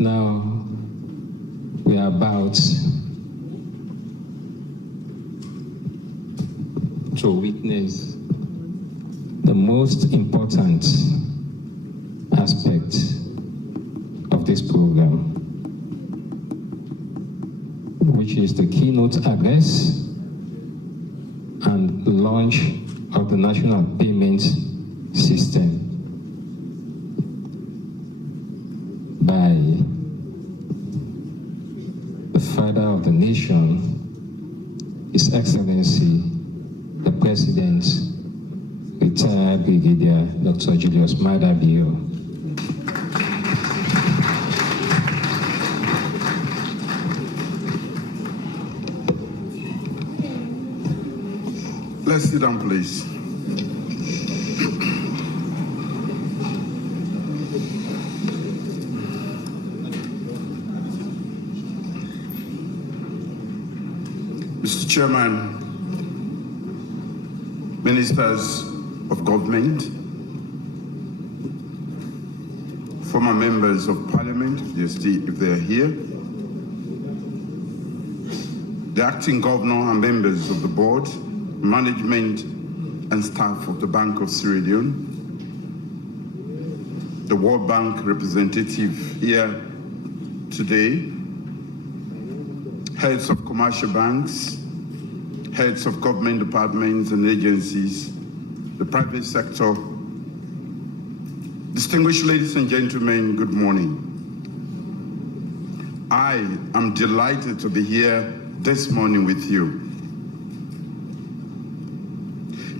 Now, we are about to witness the most important aspect of this program, which is the keynote address and launch of the National Payment System by the father of the nation, His Excellency, the President, retired Brigadier Dr. Julius Maada. Let's sit down, please. Mr. Chairman, Ministers of Government, former members of Parliament, if they are here, the acting governor and members of the board, management and staff of the Bank of Sierra Leone, the World Bank representative here today, heads of commercial banks, heads of government departments and agencies, the private sector. Distinguished ladies and gentlemen, good morning. I am delighted to be here this morning with you.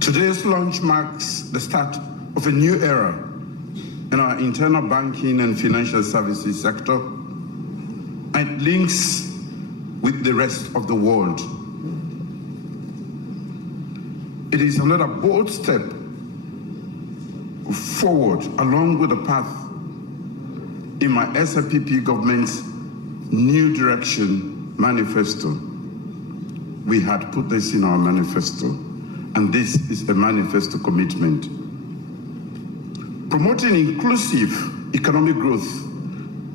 Today's launch marks the start of a new era in our internal banking and financial services sector, and links with the rest of the world. It is another bold step forward along with the path in my SLPP government's New Direction manifesto. We had put this in our manifesto, and this is a manifesto commitment. Promoting inclusive economic growth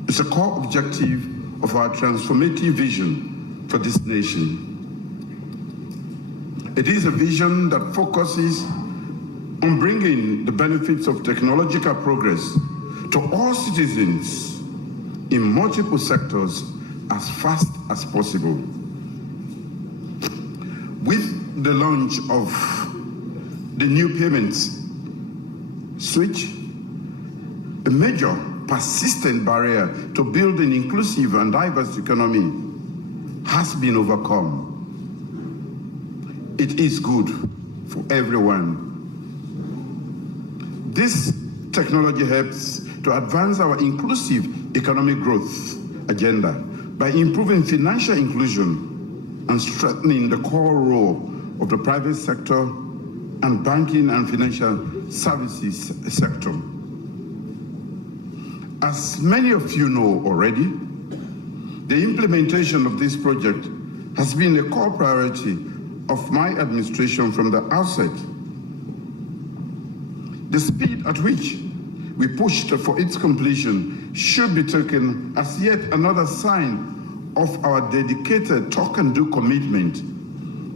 is a core objective of our transformative vision for this nation. It is a vision that focuses on bringing the benefits of technological progress to all citizens in multiple sectors as fast as possible. With the launch of the new payments, Sweech, a major persistent barrier to build an inclusive and diverse economy has been overcome. It is good for everyone. This technology helps to advance our inclusive economic growth agenda by improving financial inclusion and strengthening the core role of the private sector and banking and financial services sector. As many of you know already, the implementation of this project has been a core priority of my administration from the outset. The speed at which we pushed for its completion should be taken as yet another sign of our dedicated talk-and-do commitment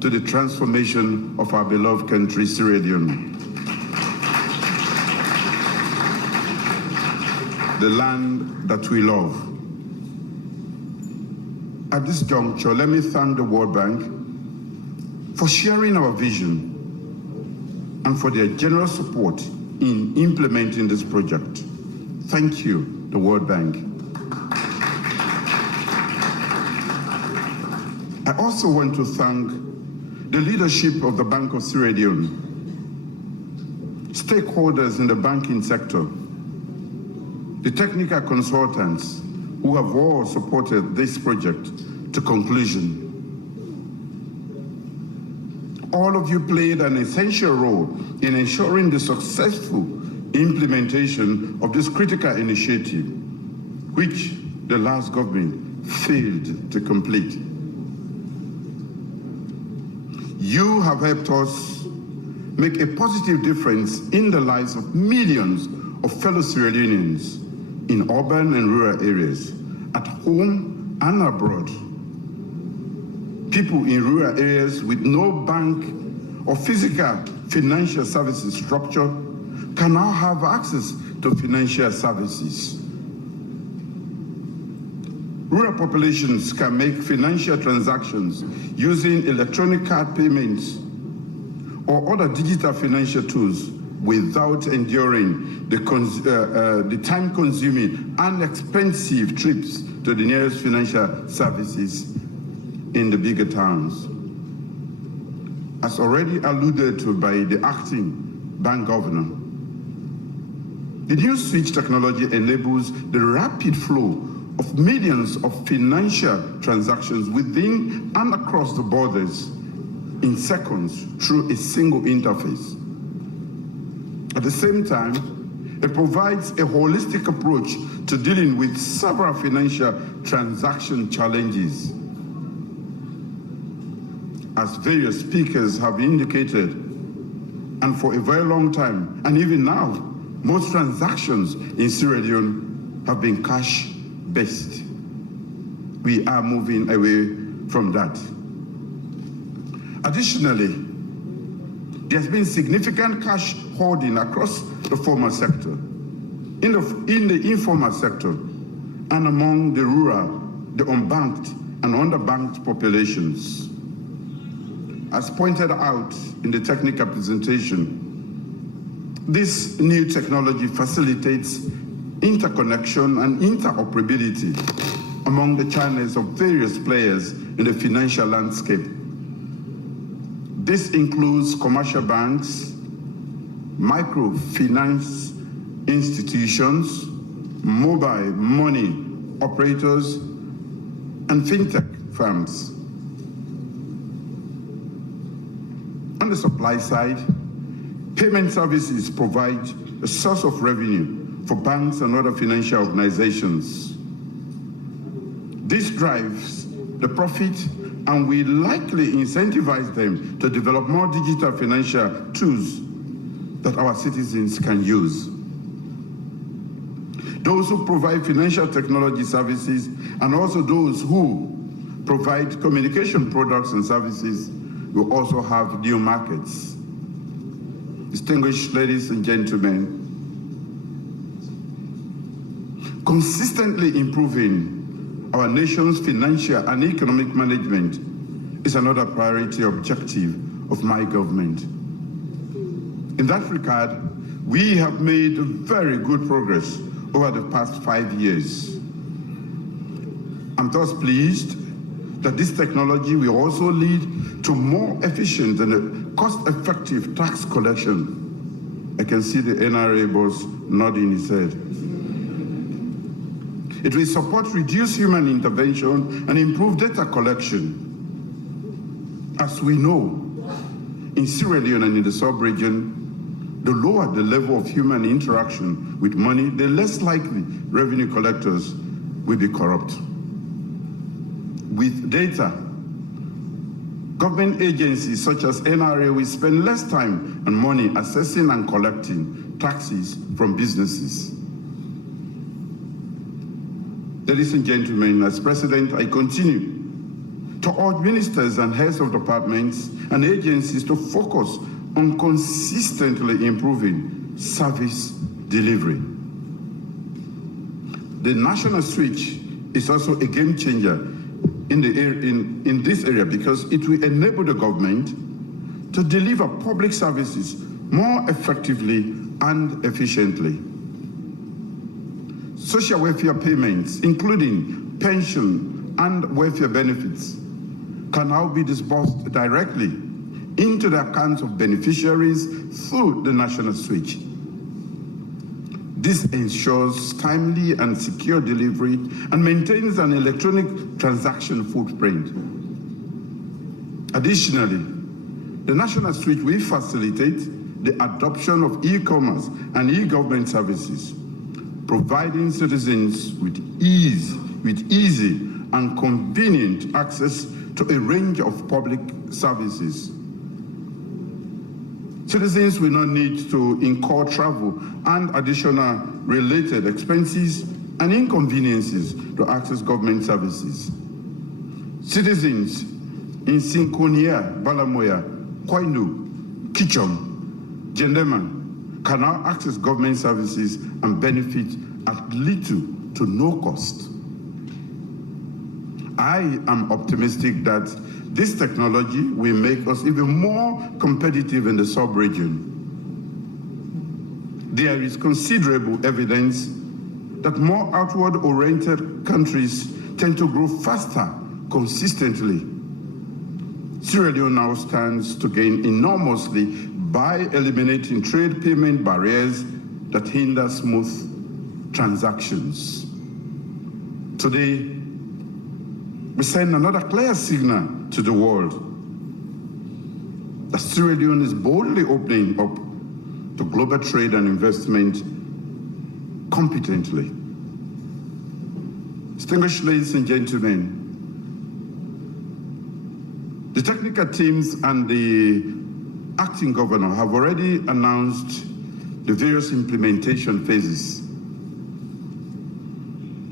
to the transformation of our beloved country, Sierra Leone. The land that we love. At this juncture, let me thank the World Bank for sharing our vision and for their generous support in implementing this project. Thank you, the World Bank. I also want to thank the leadership of the Bank of Sierra Leone, stakeholders in the banking sector, the technical consultants who have all supported this project to conclusion. All of you played an essential role in ensuring the successful implementation of this critical initiative, which the last government failed to complete. You have helped us make a positive difference in the lives of millions of fellow Sierra Leoneans in urban and rural areas, at home and abroad. People in rural areas with no bank or physical financial services structure can now have access to financial services. Rural populations can make financial transactions using electronic card payments or other digital financial tools without enduring the time-consuming and expensive trips to the nearest financial services in the bigger towns. As already alluded to by the acting bank governor, the new Sweech technology enables the rapid flow of millions of financial transactions within and across the borders in seconds through a single interface. At the same time, it provides a holistic approach to dealing with several financial transaction challenges. As various speakers have indicated, and for a very long time, and even now, most transactions in Sierra Leone have been cash-based. We are moving away from that. Additionally, there's been significant cash hoarding across the formal sector, in the informal sector, and among the rural, the unbanked and underbanked populations. As pointed out in the technical presentation, this new technology facilitates interconnection and interoperability among the channels of various players in the financial landscape. This includes commercial banks, microfinance institutions, mobile money operators, and fintech firms. On the supply side, payment services provide a source of revenue for banks and other financial organizations. This drives the profit and will likely incentivize them to develop more digital financial tools that our citizens can use. Those who provide financial technology services and also those who provide communication products and services will also have new markets. Distinguished ladies and gentlemen, consistently improving our nation's financial and economic management is another priority objective of my government. In that regard, we have made very good progress over the past 5 years. I'm thus pleased that this technology will also lead to more efficient and cost-effective tax collection. I can see the NRA boss nodding his head. It will support reduced human intervention and improve data collection. As we know, in Sierra Leone and in the sub-region, the lower the level of human interaction with money, the less likely revenue collectors will be corrupt. With data, government agencies such as NRA will spend less time and money assessing and collecting taxes from businesses. Ladies and gentlemen, as President, I continue to urge ministers and heads of departments and agencies to focus on consistently improving service delivery. The national Sweech is also a game changer in this area because it will enable the government to deliver public services more effectively and efficiently. Social welfare payments, including pension and welfare benefits, can now be disbursed directly into the accounts of beneficiaries through the national Sweech. This ensures timely and secure delivery and maintains an electronic transaction footprint. Additionally, the national Sweech will facilitate the adoption of e-commerce and e-government services, providing citizens with easy and convenient access to a range of public services. Citizens will not need to incur travel and additional related expenses and inconveniences to access government services. Citizens in Sinkonia, Balamoya, Kwainu, Kichom, Gendeman can now access government services and benefit at little to no cost. I am optimistic that this technology will make us even more competitive in the sub-region. There is considerable evidence that more outward-oriented countries tend to grow faster consistently. Sierra Leone now stands to gain enormously by eliminating trade payment barriers that hinder smooth transactions. Today, we send another clear signal to the world that Sierra Leone is boldly opening up to global trade and investment competently. Distinguished ladies and gentlemen, the technical teams and the acting governor have already announced the various implementation phases.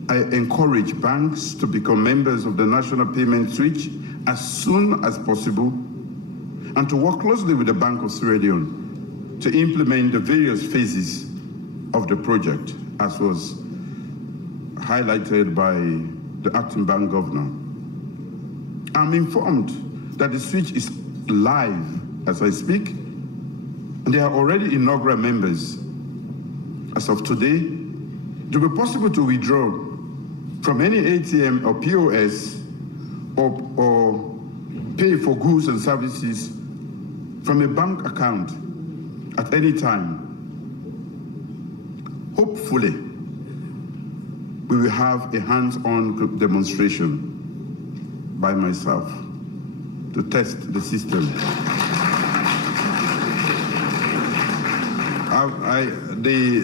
I encourage banks to become members of the National Payment Sweech as soon as possible and to work closely with the Bank of Sierra Leone to implement the various phases of the project, as was highlighted by the acting bank governor. I'm informed that the Sweech is live as I speak, and there are already inaugural members. As of today, it will be possible to withdraw from any ATM or POS or pay for goods and services from a bank account at any time. Hopefully, we will have a hands-on demonstration by myself to test the system.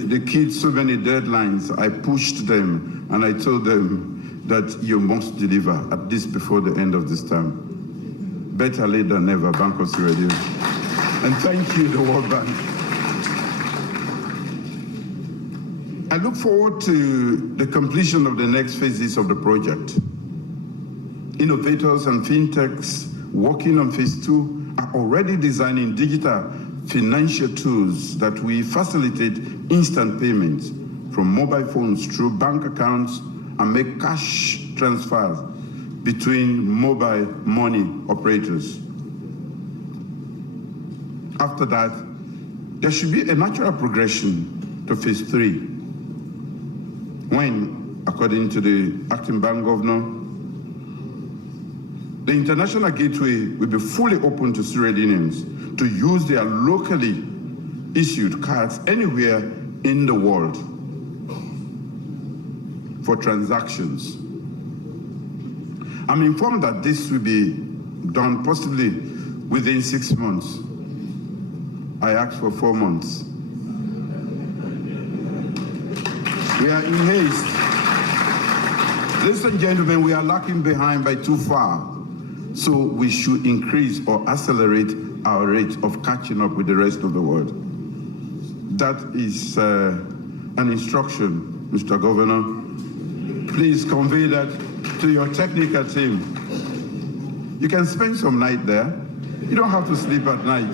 The kids, so many deadlines, I pushed them and I told them that you must deliver at least before the end of this term. Better late than never, Bank of Sierra Leone. And thank you, the World Bank. I look forward to the completion of the next phases of the project. Innovators and fintechs working on phase 2 are already designing digital financial tools that will facilitate instant payments from mobile phones through bank accounts and make cash transfers between mobile money operators. After that, there should be a natural progression to phase 3, when, according to the acting bank governor, the international gateway will be fully open to Sierra Leoneans to use their locally issued cards anywhere in the world for transactions. I'm informed that this will be done possibly within 6 months. I asked for 4 months. We are in haste. Ladies and gentlemen, we are lagging behind by too far. So we should increase or accelerate our rate of catching up with the rest of the world. That is an instruction, Mr. Governor. Please convey that to your technical team. You can spend some night there. You don't have to sleep at night.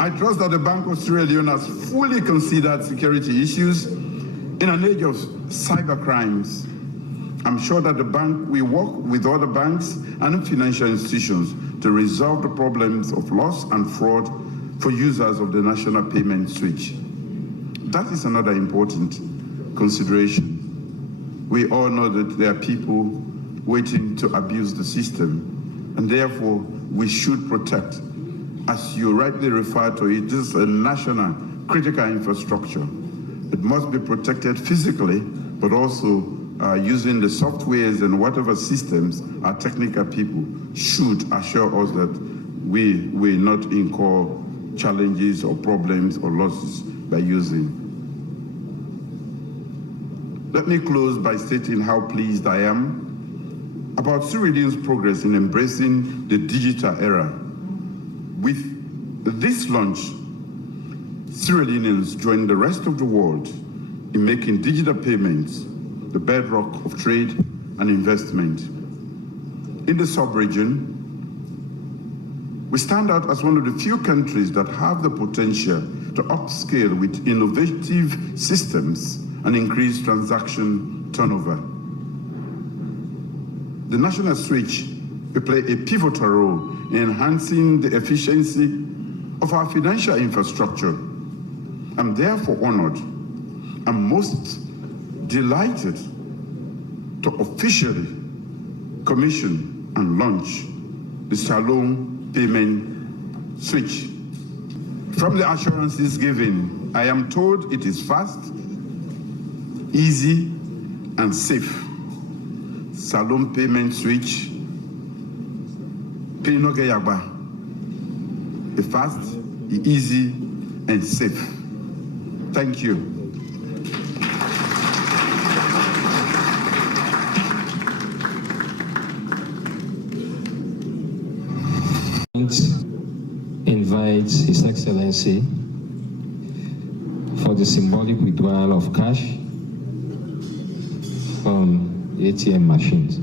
I trust that the Bank of Sierra Leone has fully considered security issues in an age of cyber crimes. I'm sure that the bank will work with other banks and financial institutions to resolve the problems of loss and fraud for users of the National Payment Sweech. That is another important consideration. We all know that there are people waiting to abuse the system, and therefore we should protect. As you rightly refer to it, this is a national critical infrastructure. It must be protected physically, but also using the softwares and whatever systems our technical people should assure us that we will not incur challenges or problems or losses by using. Let me close by stating how pleased I am about Sierra Leone's progress in embracing the digital era. With this launch, Sierra Leoneans join the rest of the world in making digital payments the bedrock of trade and investment. In the sub-region, we stand out as one of the few countries that have the potential to upscale with innovative systems and increase transaction turnover. The national Sweech will play a pivotal role in enhancing the efficiency of our financial infrastructure. I'm therefore honored and most delighted to officially commission and launch the Salone payment Sweech. From the assurances given, I am told it is fast, easy, and safe. Salone payment Sweech, pay no gayagba. Fast, easy, and safe. Thank you. Invites His Excellency for the symbolic withdrawal of cash from ATM machines.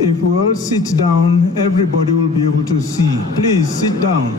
If we all sit down, everybody will be able to see. Please sit down.